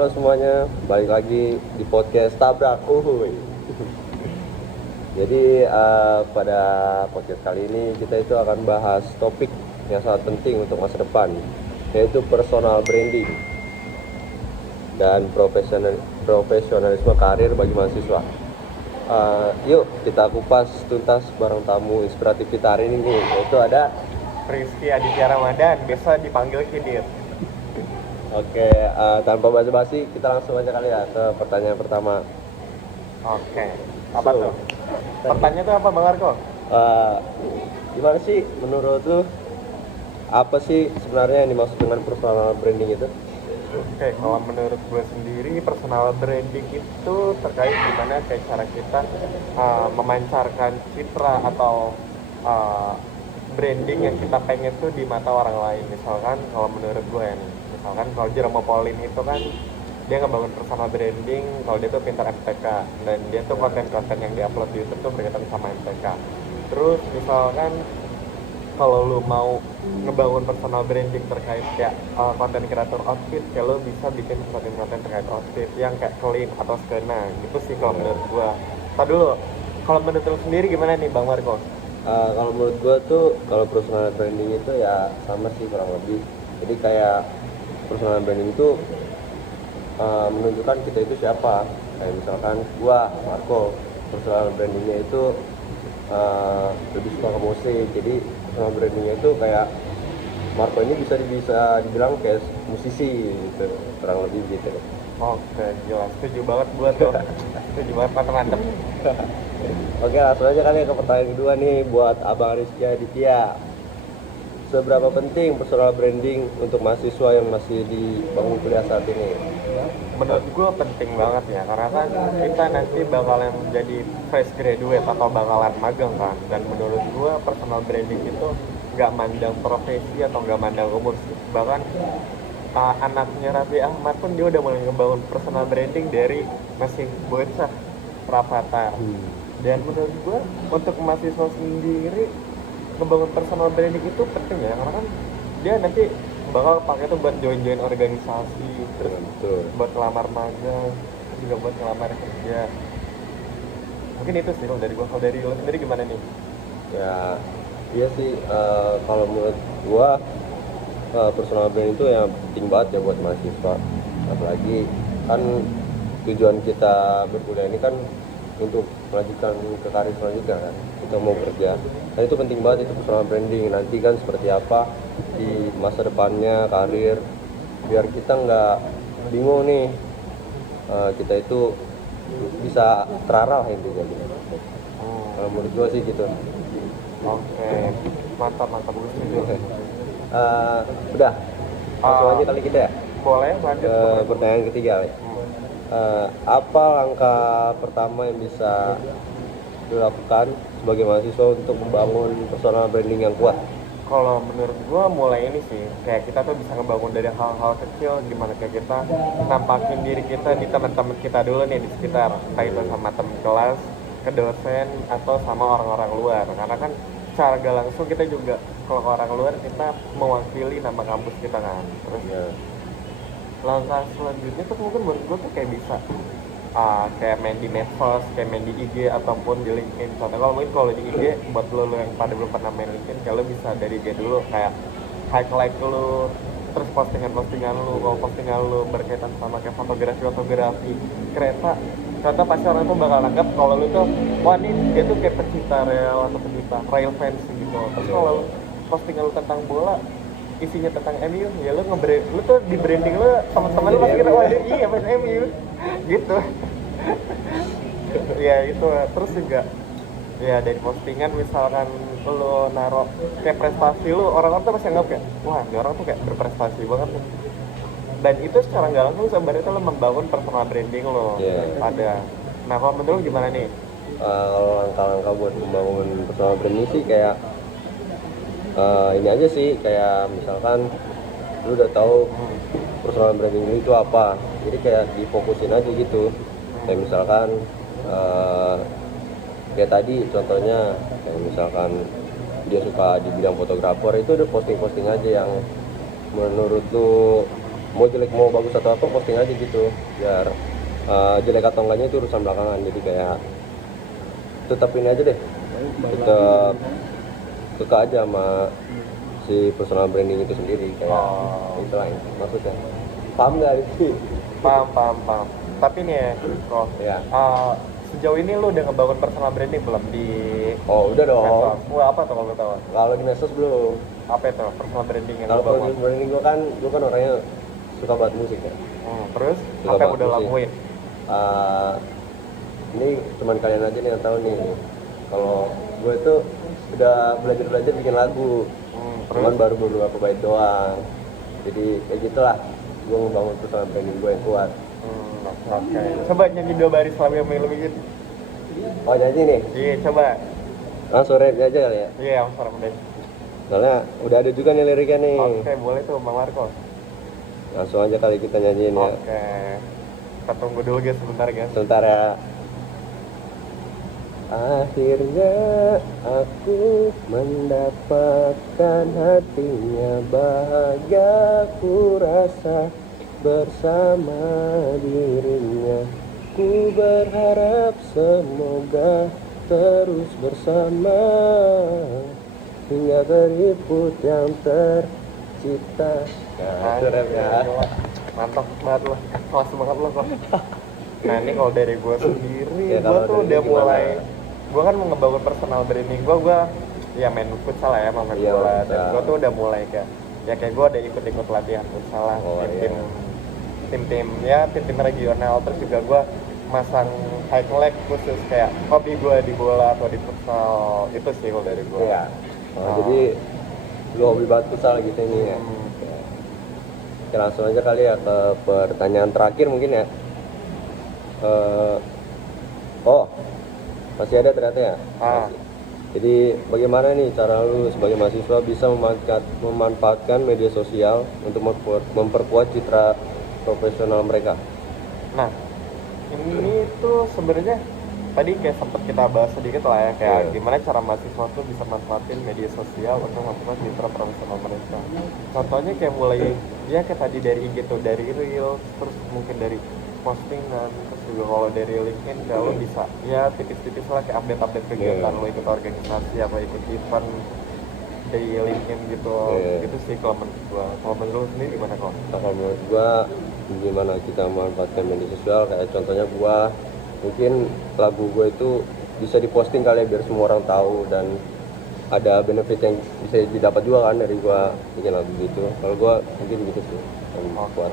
Halo semuanya, balik lagi di podcast Tabrak Uhuy. Jadi pada podcast kali ini kita itu akan bahas topik yang sangat penting untuk masa depan, yaitu personal branding dan profesionalisme karir bagi mahasiswa. Yuk kita kupas tuntas bareng tamu inspiratif kita hari ini nih, yaitu ada Rizky Aditya Ramadan, biasa dipanggil Kidir. Oke, tanpa basa-basi kita langsung aja kali ya ke pertanyaan pertama. Oke, apa tuh? Pertanyaan tuh apa Bang Arko? Gimana sih menurut lu, apa sih sebenarnya yang dimaksud dengan personal branding itu? Oke, kalau menurut gue sendiri personal branding itu terkait gimana kayak cara kita memancarkan citra atau branding yang kita pengen tuh di mata orang lain. Misalkan kalau menurut gue ya nih, misalkan kalau Jerome Pauline itu kan dia ngebangun personal branding kalau dia tuh pintar MTK dan dia tuh konten-konten yang diupload di YouTube tuh berkaitan sama MTK. Terus misalkan kalau lu mau ngebangun personal branding terkait kayak konten kreator outfit, kayak lu bisa bikin konten terkait outfit yang kayak clean atau skena gitu sih kalau menurut gua. Tadi dulu, kalau menurut lu sendiri gimana nih Bang Marco? Kalau menurut gue tuh, kalau personal branding itu ya sama sih kurang lebih. Jadi kayak personal branding itu menunjukkan kita itu siapa. Kayak misalkan gua Marco, personal brandingnya itu lebih suka ke musik. Jadi personal brandingnya itu kayak Marco ini bisa dibilang kayak musisi gitu, kurang lebih gitu. Oke, jelas, setuju banget gua tuh. Setuju banget, mantep. Oke, langsung aja kali ke pertanyaan kedua nih buat Abang Rizky Aditya. Seberapa penting personal branding untuk mahasiswa yang masih di bangku kuliah saat ini? Menurut gue penting banget ya, karena kan kita nanti bakalan jadi fresh graduate atau bakalan magang kan. Dan menurut gue personal branding itu nggak mandang profesi atau nggak mandang umur sih. Bahkan anaknya Raffi Ahmad pun dia udah mulai ngebangun personal branding dari masih bocah Rafathar. Dan menurut gue untuk mahasiswa sendiri ngebangun personal branding itu penting ya, karena kan dia nanti bakal pakai itu buat join organisasi, terus Betul. buat ngelamar magang, terus juga buat ngelamar kerja. Mungkin itu sih kalau dari gua. Kalau dari lo sendiri gimana nih? Ya, iya sih. Kalau menurut gua personal branding itu yang penting banget ya buat mahasiswa. Apalagi kan tujuan kita berkuliah ini kan untuk melanjutkan ke karir selanjutnya kan, kita mau kerja, dan itu penting banget itu personal branding nanti kan seperti apa di masa depannya karir, biar kita nggak bingung nih, kita itu bisa terarah intinya gitu. Kalau menurut gua sih gitu. Oke, mantap gue setuju. Udah, langsung aja kali kita ya Boleh lanjut ke boleh. pertanyaan ketiga kali. Apa langkah pertama yang bisa dilakukan sebagai mahasiswa untuk membangun personal branding yang kuat? Kalau menurut gue mulai ini sih, kayak kita tuh bisa ngebangun dari hal-hal kecil, gimana kayak kita nampakin diri kita di teman-teman kita dulu nih di sekitar, entah itu sama teman kelas, ke dosen, atau sama orang-orang luar. Karena kan secara gak langsung kita juga, kalau ke orang luar kita mewakili nama kampus kita kan. Terus Ya, langkah selanjutnya tuh mungkin menurut gue tuh kayak bisa kayak main di medsos, kayak main di IG ataupun di LinkedIn. Soalnya kalau di IG buat lo yang pada belum pernah main LinkedIn, kalau bisa dari IG dulu kayak highlight dulu, terus postingan lu, kalau postingan lu berkaitan sama kayak fotografi kereta, contoh pasti orang tuh bakal anggap kalau lu tuh wah nih dia tuh kayak pecinta real atau pecinta rail fans gitu. Terus kalau postingan lu tentang bola isinya tentang MU, ya lu lu tuh di branding lu, teman-teman lu pasti kira wah dia iya fans MU gitu. Ya itu, terus juga ya dari postingan misalkan lo naruh kayak prestasi lo, orang-orang tuh pasti anggap kayak wah ini orang tuh kayak berprestasi banget nih. Dan itu secara nggak langsung sebenarnya itu lo membangun personal branding lo. Ada. Nah kalau menurut lo gimana nih? kalau langkah-langkah buat membangun personal branding sih kayak ini aja sih, kayak misalkan lu udah tahu personal branding lu itu apa, jadi kayak difokusin aja gitu. Kayak misalkan kayak tadi contohnya, kayak misalkan dia suka di bidang fotografer, itu udah posting-posting aja yang menurut lu mau jelek mau bagus atau apa posting aja gitu, biar jelek atau enggaknya itu urusan belakangan. Jadi kayak tetap ini aja deh, tetap keka aja sama si personal branding itu sendiri, kayak itu lah maksudnya. Paham nggak sih? Paham. Tapi nih ya, Bro, Ya. sejauh ini lu udah ngebangun personal branding belum di Oh udah dong. medsos? Wah, apa tuh kalau lu tahu? Kalau di medsos belum. Apa itu personal branding yang Kalau lu bangun? personal branding gue kan orangnya suka banget musik ya. Terus Suka apa yang banget udah musik. lakuin? Ini cuman kalian aja nih yang tahu nih. Kalau gue itu udah belajar bikin lagu, cuman baru beberapa bait doang. Jadi kayak gitulah, gue ngebangun personal branding gue yang kuat. Oke. Coba nyanyi 2 baris lagu yang lu bikin. Oh nyanyi nih, Iya, coba. langsung rap aja kali ya. Iya, yang serem deh. Soalnya udah ada juga nih liriknya nih. Oke, boleh tuh Bang Marco. Langsung aja kali kita nyanyiin ya. Oke. Kita tunggu dulu guys sebentar guys. Sebentar ya. Akhirnya aku mendapatkan hatinya, bahagia ku rasa bersama dirinya. Ku berharap semoga terus bersama hingga keriput yang tercipta. Nah, itu rap ya. Mantap banget loh, kelas banget loh kok. Nah ini kalau dari gue sendiri, Ya, gue kalau tuh dari udah gimana? mulai, gue kan mau ngebangun personal branding gue ya main futsal ya, mau main Iya, bola, dan futsal. gue tuh udah mulai kayak gue udah ikut latihan futsal lah, Oh, tim regional, terus juga gue masang high leg khusus kayak hobi gue di bola atau di futsal, itu sih kalau dari gue. Iya. Jadi lu hobi banget futsal gitu nih ya. Oke, langsung aja kali ya ke pertanyaan terakhir mungkin ya. Oh, masih ada ternyata ya. Masih. Jadi bagaimana nih cara lu sebagai mahasiswa bisa memanfaatkan media sosial untuk memperkuat citra profesional mereka? Nah, ini tuh sebenarnya tadi kayak sempet kita bahas sedikit lah ya, kayak gimana cara mahasiswa tuh bisa manfaatin media sosial untuk memperkuat citra profesional mereka. Contohnya kayak mulai ya kayak tadi dari IG tuh, dari Reels, terus mungkin dari postingan, terus juga kalau dari LinkedIn kayak lo bisa ya tipis-tipis lah kayak update kegiatan lo, ikut organisasi apa ikut event dari LinkedIn gitu. Gitu sih kalau menurut gua. Kalau menurut lo sendiri gimana kok? Nah, kalau menurut gua gimana kita memanfaatkan media sosial, kayak contohnya gua mungkin lagu gua itu bisa diposting kali ya biar semua orang tahu dan ada benefit yang bisa didapat juga kan dari gua bikin lagu gitu. Kalau gua mungkin gitu sih yang kuat.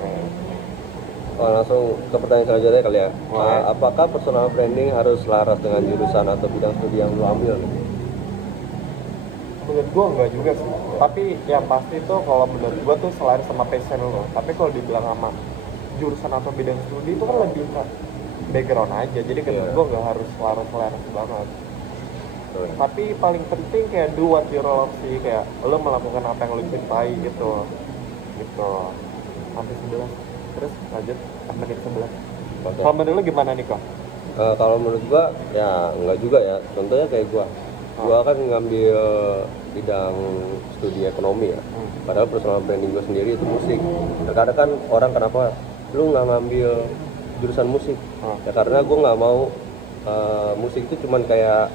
Oh, langsung ke pertanyaan selanjutnya kali ya. Apakah personal branding harus selaras dengan jurusan atau bidang studi yang lo ambil? Menurut gua enggak juga sih, tapi yang pasti tuh kalau menurut gua tuh selaras sama passion lo. Tapi kalau dibilang sama jurusan atau bidang studi itu kan lebih ke background aja, jadi menurut gua nggak harus selaras banget. Tapi paling penting kayak do what you love sih, kayak lo melakukan apa yang lo cintai gitu. Sampai 11, terus lanjut menit 11. Kalau menurut lo gimana nih kok? Kalau menurut gua ya enggak juga ya. Contohnya kayak gua kan ngambil bidang studi ekonomi ya. Padahal personal branding gua sendiri itu musik. Terkadang kan orang kenapa lu nggak ngambil jurusan musik? Ya karena gua nggak mau musik itu cuman kayak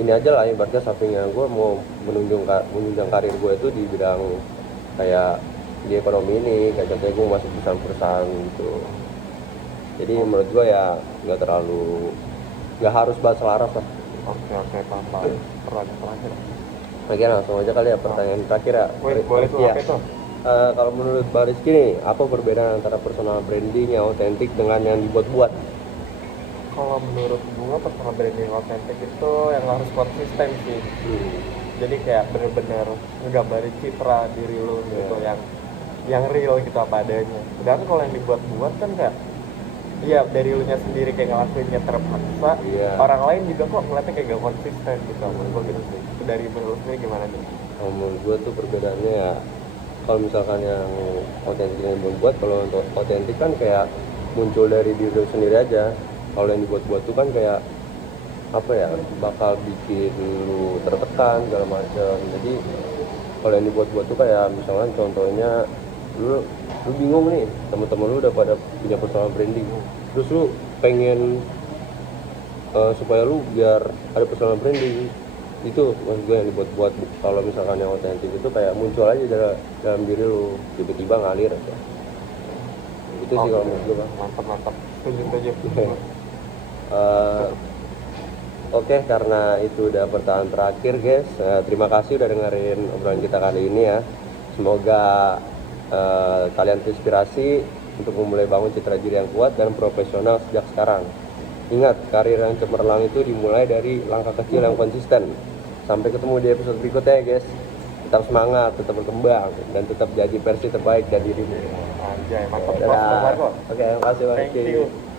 ini aja lah, ibaratnya sampingnya gue mau menunjang karir gue itu di bidang kayak di ekonomi ini, kayak contohnya gue masuk perusahaan gitu. Jadi menurut gue ya nggak harus bahas selaras lah. Oke, paham. Pertanyaan terakhir. Oke, langsung aja kali ya pertanyaan terakhir ya. Boleh tuh, ya. apa itu? Kalau menurut Bang Rizky nih, apa perbedaan antara personal branding yang otentik dengan yang dibuat-buat? Kalau menurut gua personal branding otentik itu yang harus konsisten sih. Jadi kayak bener-bener ngegambarin citra diri lo gitu, yang real gitu apa adanya. Sedangkan kalau yang dibuat-buat kan kayak iya dari lu nya sendiri kayak ngelakuinnya terpaksa, orang lain juga kok ngeliatnya kayak gak konsisten gitu. Menurut gua gitu sih. Itu dari menurut sendiri gimana nih? Menurut gue tuh perbedaannya ya, kalau misalkan yang otentik yang dibuat, kalau untuk otentik kan kayak muncul dari diri lu sendiri aja. Kalau yang dibuat-buat tuh kan kayak apa ya, bakal bikin lu tertekan segala macam. Jadi kalau yang dibuat-buat tuh kayak misalnya contohnya lu bingung nih, teman-teman lu udah pada punya personal branding, terus lu pengen supaya lu biar ada personal branding, itu maksud gue yang dibuat-buat. Kalau misalkan yang otentik itu kayak muncul aja dalam diri lu, tiba-tiba ngalir aja. Itu sih kalau menurut gue, Bang. Mantap setuju. Eh, Oke, karena itu udah pertanyaan terakhir, guys. Terima kasih udah dengerin obrolan kita kali ini ya. Semoga kalian terinspirasi untuk memulai bangun citra diri yang kuat dan profesional sejak sekarang. Ingat, karir yang cemerlang itu dimulai dari langkah kecil yang konsisten. Sampai ketemu di episode berikutnya ya, guys. Tetap semangat, tetap berkembang, dan tetap jadi versi terbaik dari dirimu. Anjay, mantap Dadah. banget Marco. Oke, terima kasih, Bang Thank Rizky. you.